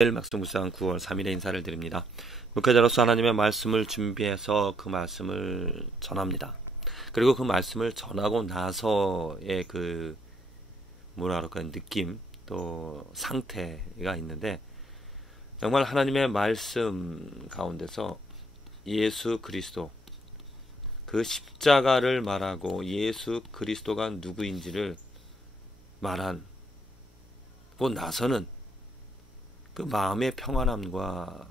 막성무상 9월 3일에 인사를 드립니다. 목회자로서 하나님의 말씀을 준비해서 그 말씀을 전합니다. 그리고 그 말씀을 전하고 나서의 그 뭐라 그럴까 느낌 또 상태가 있는데, 정말 하나님의 말씀 가운데서 예수 그리스도 그 십자가를 말하고 예수 그리스도가 누구인지를 말하고 나서는 그 마음의 평안함과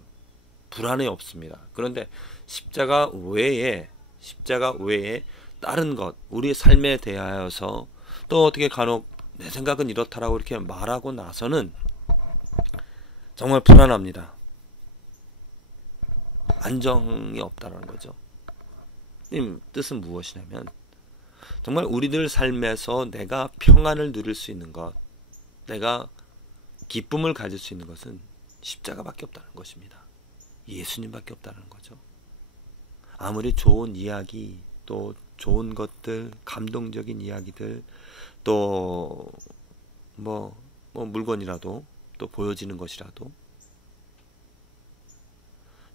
불안이 없습니다. 그런데 십자가 외에 다른 것, 우리 삶에 대하여서 또 어떻게 간혹 내 생각은 이렇다라고 이렇게 말하고 나서는 정말 불안합니다. 안정이 없다는 거죠. 이 뜻은 무엇이냐면, 정말 우리들 삶에서 내가 평안을 누릴 수 있는 것, 내가 기쁨을 가질 수 있는 것은 십자가밖에 없다는 것입니다. 예수님밖에 없다는 거죠. 아무리 좋은 이야기, 또 좋은 것들, 감동적인 이야기들, 또 물건이라도, 또 보여지는 것이라도,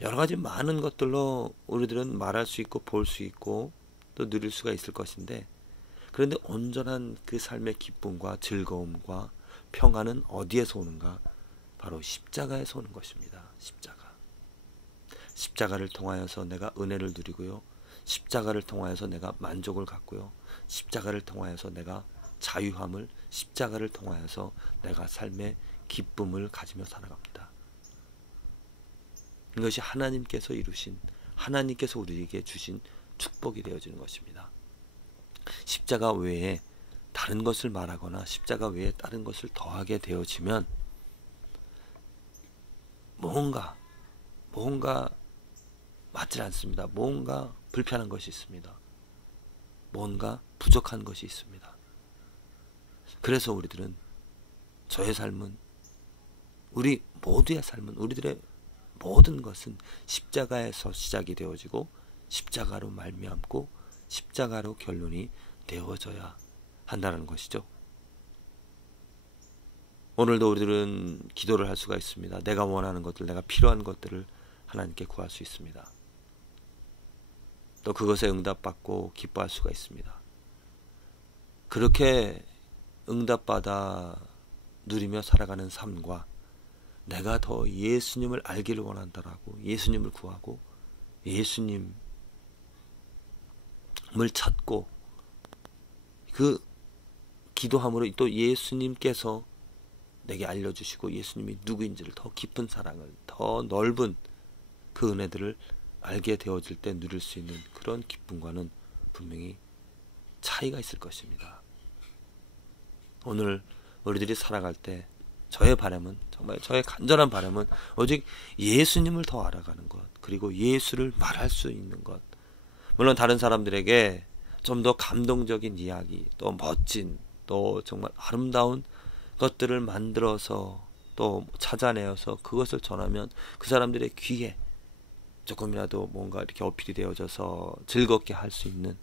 여러 가지 많은 것들로 우리들은 말할 수 있고 볼 수 있고 또 누릴 수가 있을 것인데, 그런데 온전한 그 삶의 기쁨과 즐거움과 평안은 어디에서 오는가? 바로 십자가에서 오는 것입니다. 십자가를 통하여서 내가 은혜를 누리고요, 십자가를 통하여서 내가 만족을 갖고요, 십자가를 통하여서 내가 자유함을, 십자가를 통하여서 내가 삶의 기쁨을 가지며 살아갑니다. 이것이 하나님께서 이루신, 하나님께서 우리에게 주신 축복이 되어지는 것입니다. 십자가 외에 다른 것을 말하거나 십자가 외에 다른 것을 더하게 되어지면 뭔가 맞지 않습니다. 뭔가 불편한 것이 있습니다. 뭔가 부족한 것이 있습니다. 그래서 우리들은, 저의 삶은, 우리 모두의 삶은, 우리들의 모든 것은 십자가에서 시작이 되어지고 십자가로 말미암고 십자가로 결론이 되어져야 한다는 것이죠. 오늘도 우리들은 기도를 할 수가 있습니다. 내가 원하는 것들, 내가 필요한 것들을 하나님께 구할 수 있습니다. 또 그것에 응답받고 기뻐할 수가 있습니다. 그렇게 응답받아 누리며 살아가는 삶과, 내가 더 예수님을 알기를 원한다라고 예수님을 구하고 예수님을 찾고 그 기도함으로 또 예수님께서 내게 알려주시고 예수님이 누구인지를, 더 깊은 사랑을, 더 넓은 그 은혜들을 알게 되어질 때 누릴 수 있는 그런 기쁨과는 분명히 차이가 있을 것입니다. 오늘 우리들이 살아갈 때 저의 바람은, 정말 저의 간절한 바람은 오직 예수님을 더 알아가는 것, 그리고 예수를 말할 수 있는 것. 물론 다른 사람들에게 좀 더 감동적인 이야기, 또 멋진, 또 정말 아름다운 것들을 만들어서 또 찾아내어서 그것을 전하면 그 사람들의 귀에 조금이라도 뭔가 이렇게 어필이 되어져서 즐겁게 할 수 있는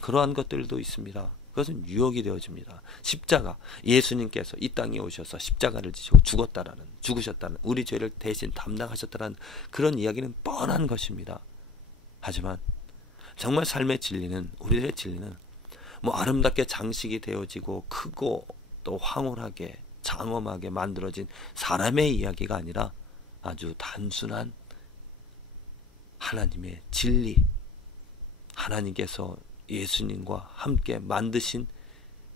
그러한 것들도 있습니다. 그것은 유혹이 되어집니다. 십자가, 예수님께서 이 땅에 오셔서 십자가를 지시고 죽으셨다는, 우리 죄를 대신 담당하셨다는 그런 이야기는 뻔한 것입니다. 하지만 정말 삶의 진리는, 우리들의 진리는 아름답게 장식이 되어지고 크고 또 황홀하게 장엄하게 만들어진 사람의 이야기가 아니라 아주 단순한 하나님의 진리, 하나님께서 예수님과 함께 만드신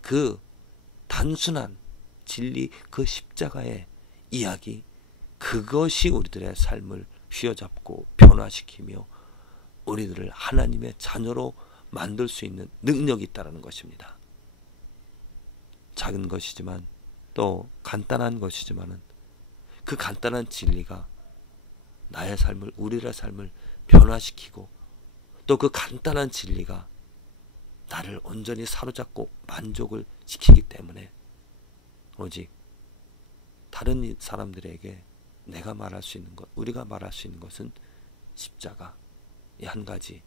그 단순한 진리, 그 십자가의 이야기, 그것이 우리들의 삶을 휘어잡고 변화시키며 우리들을 하나님의 자녀로 만들 수 있는 능력이 있다는 것입니다. 작은 것이지만 또 간단한 것이지만은 그 간단한 진리가 나의 삶을, 우리의 삶을 변화시키고, 또 그 간단한 진리가 나를 온전히 사로잡고 만족을 시키기 때문에 오직 다른 사람들에게 내가 말할 수 있는 것, 우리가 말할 수 있는 것은 십자가, 이 한 가지,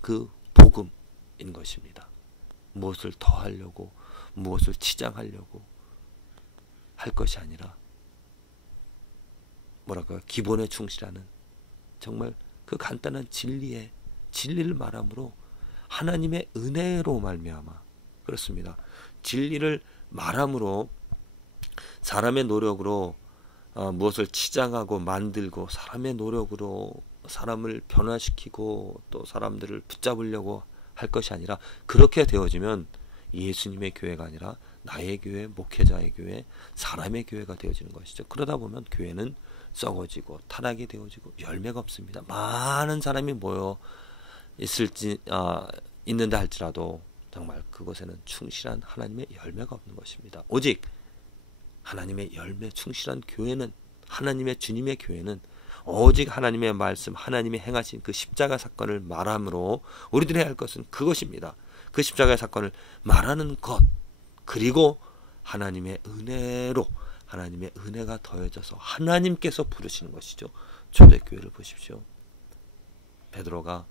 그 복음인 것입니다. 무엇을 더하려고, 무엇을 치장하려고 할 것이 아니라 기본에 충실하는, 정말 그 간단한 진리를 말함으로 하나님의 은혜로 말미암아, 그렇습니다. 진리를 말함으로 사람의 노력으로 무엇을 치장하고 만들고 사람의 노력으로 사람을 변화시키고 또 사람들을 붙잡으려고 할 것이 아니라, 그렇게 되어지면 예수님의 교회가 아니라 나의 교회, 목회자의 교회, 사람의 교회가 되어지는 것이죠. 그러다 보면 교회는 썩어지고 타락이 되어지고 열매가 없습니다. 많은 사람이 모여 있는다 할지라도 정말 그곳에는 충실한 하나님의 열매가 없는 것입니다. 오직 하나님의 열매 충실한 교회는, 하나님의 주님의 교회는 오직 하나님의 말씀, 하나님이 행하신 그 십자가 사건을 말함으로 우리들이 해야 할 것은 그것입니다. 그 십자가의 사건을 말하는 것, 그리고 하나님의 은혜로, 하나님의 은혜가 더해져서 하나님께서 부르시는 것이죠. 초대교회를 보십시오. 베드로가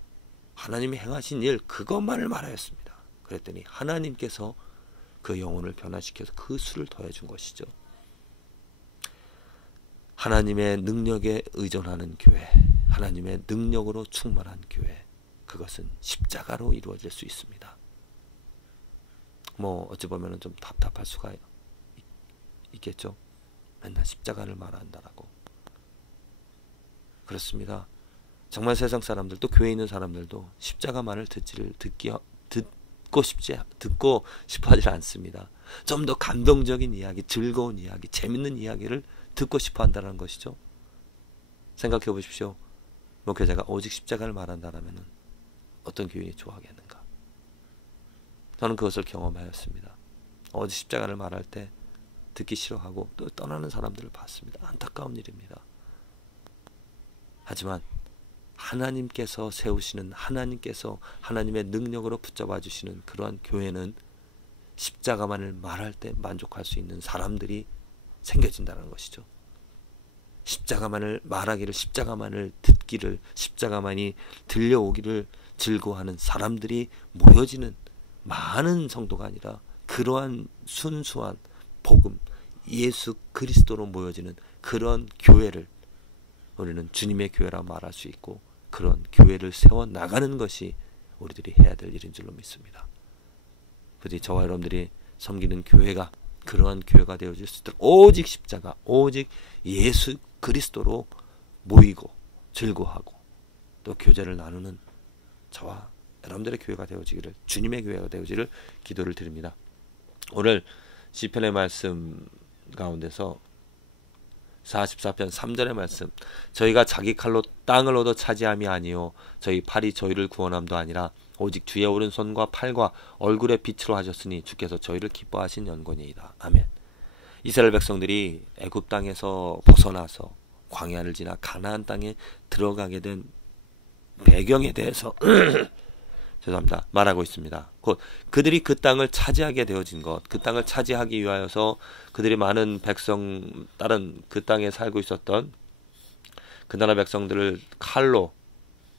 하나님이 행하신 일, 그것만을 말하였습니다. 그랬더니 하나님께서 그 영혼을 변화시켜서 그 수를 더해준 것이죠. 하나님의 능력에 의존하는 교회, 하나님의 능력으로 충만한 교회, 그것은 십자가로 이루어질 수 있습니다. 어찌 보면 좀 답답할 수가 있겠죠. 맨날 십자가를 말한다라고. 그렇습니다. 정말 세상 사람들도, 교회에 있는 사람들도 십자가만을 듣고 싶어 하지 않습니다. 좀 더 감동적인 이야기, 즐거운 이야기, 재밌는 이야기를 듣고 싶어 한다는 것이죠. 생각해 보십시오. 목회자가 오직 십자가를 말한다라면 어떤 교인이 좋아하겠는가? 저는 그것을 경험하였습니다. 오직 십자가를 말할 때 듣기 싫어하고 또 떠나는 사람들을 봤습니다. 안타까운 일입니다. 하지만 하나님께서 세우시는, 하나님께서 하나님의 능력으로 붙잡아 주시는 그러한 교회는 십자가만을 말할 때 만족할 수 있는 사람들이 생겨진다는 것이죠. 십자가만을 말하기를, 십자가만을 듣기를, 십자가만이 들려오기를 즐거워하는 사람들이 모여지는, 많은 성도가 아니라 그러한 순수한 복음, 예수 그리스도로 모여지는 그런 교회를 우리는 주님의 교회라 말할 수 있고, 그런 교회를 세워나가는 것이 우리들이 해야 될 일인 줄로 믿습니다. 부디 저와 여러분들이 섬기는 교회가 그러한 교회가 되어질 수 있도록 오직 십자가, 오직 예수 그리스도로 모이고 즐거워하고 또 교제를 나누는 저와 여러분들의 교회가 되어지기를, 주님의 교회가 되어지기를 기도를 드립니다. 오늘 시편의 말씀 가운데서 44편 3절의 말씀, 저희가 자기 칼로 땅을 얻어 차지함이 아니요 저희 팔이 저희를 구원함도 아니라 오직 주의 오른손과 팔과 얼굴의 빛으로 하셨으니 주께서 저희를 기뻐하신 연고니이다. 아멘. 이스라엘 백성들이 애굽 땅에서 벗어나서 광야를 지나 가나안 땅에 들어가게 된 배경에 대해서 죄송합니다. 말하고 있습니다. 곧 그들이 그 땅을 차지하게 되어진 것, 그 땅을 차지하기 위하여서 그들이 많은 백성, 다른 그 땅에 살고 있었던 그 나라 백성들을 칼로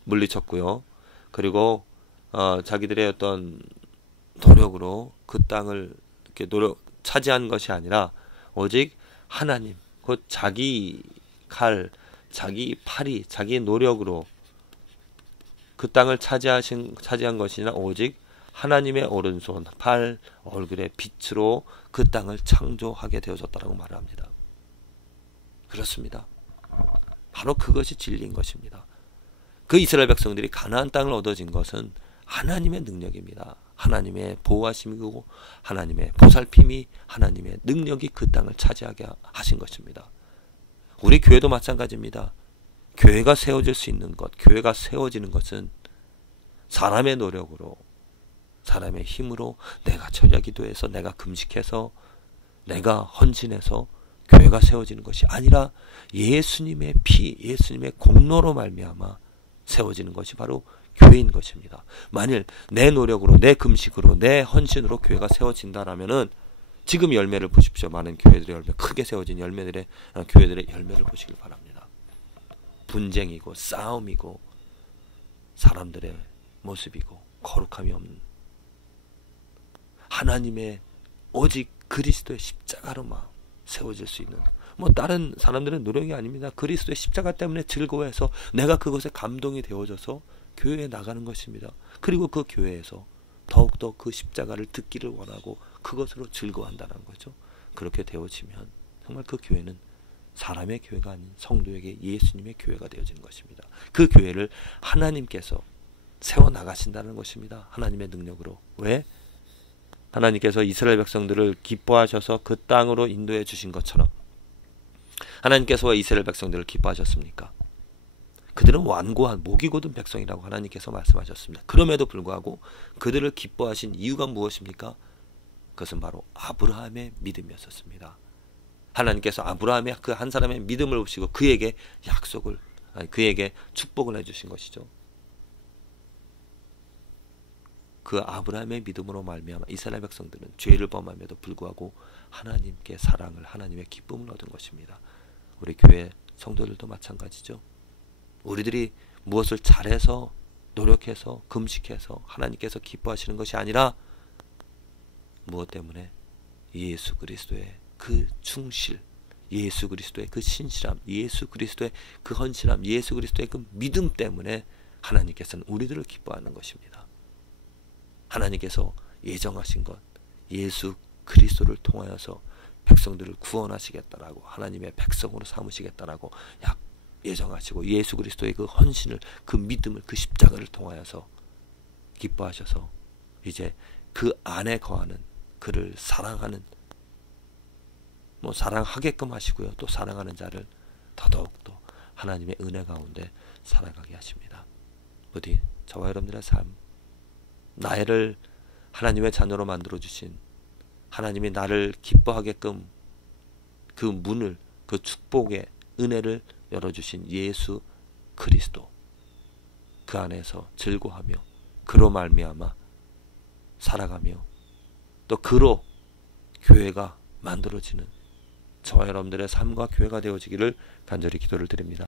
물리쳤고요. 그리고 자기들의 어떤 노력으로 그 땅을 이렇게 차지한 것이 아니라 오직 하나님, 곧 자기 칼, 자기 팔이, 자기 노력으로 그 땅을 차지한 것이 아니라 오직 하나님의 오른손, 팔, 얼굴의 빛으로 그 땅을 창조하게 되어졌다라고 말을 합니다. 그렇습니다. 바로 그것이 진리인 것입니다. 그 이스라엘 백성들이 가나안 땅을 얻어진 것은 하나님의 능력입니다. 하나님의 보호하심이고 하나님의 보살핌이, 하나님의 능력이 그 땅을 차지하게 하신 것입니다. 우리 교회도 마찬가지입니다. 교회가 세워질 수 있는 것, 교회가 세워지는 것은 사람의 노력으로, 사람의 힘으로, 내가 철야 기도해서, 내가 금식해서, 내가 헌신해서 교회가 세워지는 것이 아니라 예수님의 피, 예수님의 공로로 말미암아 세워지는 것이 바로 교회인 것입니다. 만일 내 노력으로, 내 금식으로, 내 헌신으로 교회가 세워진다라면은 지금 열매를 보십시오. 많은 교회들의 열매, 크게 세워진 교회들의 열매를 보시길 바랍니다. 분쟁이고 싸움이고 사람들의 모습이고 거룩함이 없는, 하나님의 오직 그리스도의 십자가로만 세워질 수 있는 뭐 다른 사람들은 노력이 아닙니다. 그리스도의 십자가 때문에 즐거워해서 내가 그것에 감동이 되어져서 교회에 나가는 것입니다. 그리고 그 교회에서 더욱더 그 십자가를 듣기를 원하고 그것으로 즐거워한다는 거죠. 그렇게 되어지면 정말 그 교회는 사람의 교회가 아닌 성도에게 예수님의 교회가 되어지는 것입니다. 그 교회를 하나님께서 세워나가신다는 것입니다. 하나님의 능력으로. 왜? 하나님께서 이스라엘 백성들을 기뻐하셔서 그 땅으로 인도해 주신 것처럼 하나님께서 왜 이스라엘 백성들을 기뻐하셨습니까? 그들은 완고한 목이 곧은 백성이라고 하나님께서 말씀하셨습니다. 그럼에도 불구하고 그들을 기뻐하신 이유가 무엇입니까? 그것은 바로 아브라함의 믿음이었습니다. 하나님께서 아브라함의 그 한 사람의 믿음을 보시고 그에게 그에게 축복을 해주신 것이죠. 그 아브라함의 믿음으로 말미암아 이스라엘 백성들은 죄를 범함에도 불구하고 하나님께 사랑을, 하나님의 기쁨을 얻은 것입니다. 우리 교회 성도들도 마찬가지죠. 우리들이 무엇을 잘해서 노력해서 금식해서 하나님께서 기뻐하시는 것이 아니라 무엇 때문에? 예수 그리스도의 그 충실, 예수 그리스도의 그 신실함, 예수 그리스도의 그 헌신함, 예수 그리스도의 그 믿음 때문에 하나님께서는 우리들을 기뻐하는 것입니다. 하나님께서 예정하신 것, 예수 그리스도를 통하여서 백성들을 구원하시겠다라고, 하나님의 백성으로 삼으시겠다라고 예정하시고 예수 그리스도의 그 헌신을, 그 믿음을, 그 십자가를 통하여서 기뻐하셔서 이제 그 안에 거하는 그를 사랑하는, 사랑하게끔 하시고요. 또 사랑하는 자를 더더욱더 하나님의 은혜 가운데 살아가게 하십니다. 부디 저와 여러분들의 삶, 나를 하나님의 자녀로 만들어주신, 하나님이 나를 기뻐하게끔 그 문을, 그 축복의 은혜를 열어주신 예수 그리스도, 그 안에서 즐거워하며 그로 말미암아 살아가며 또 그로 교회가 만들어지는 저와 여러분들의 삶과 교회가 되어지기를 간절히 기도를 드립니다.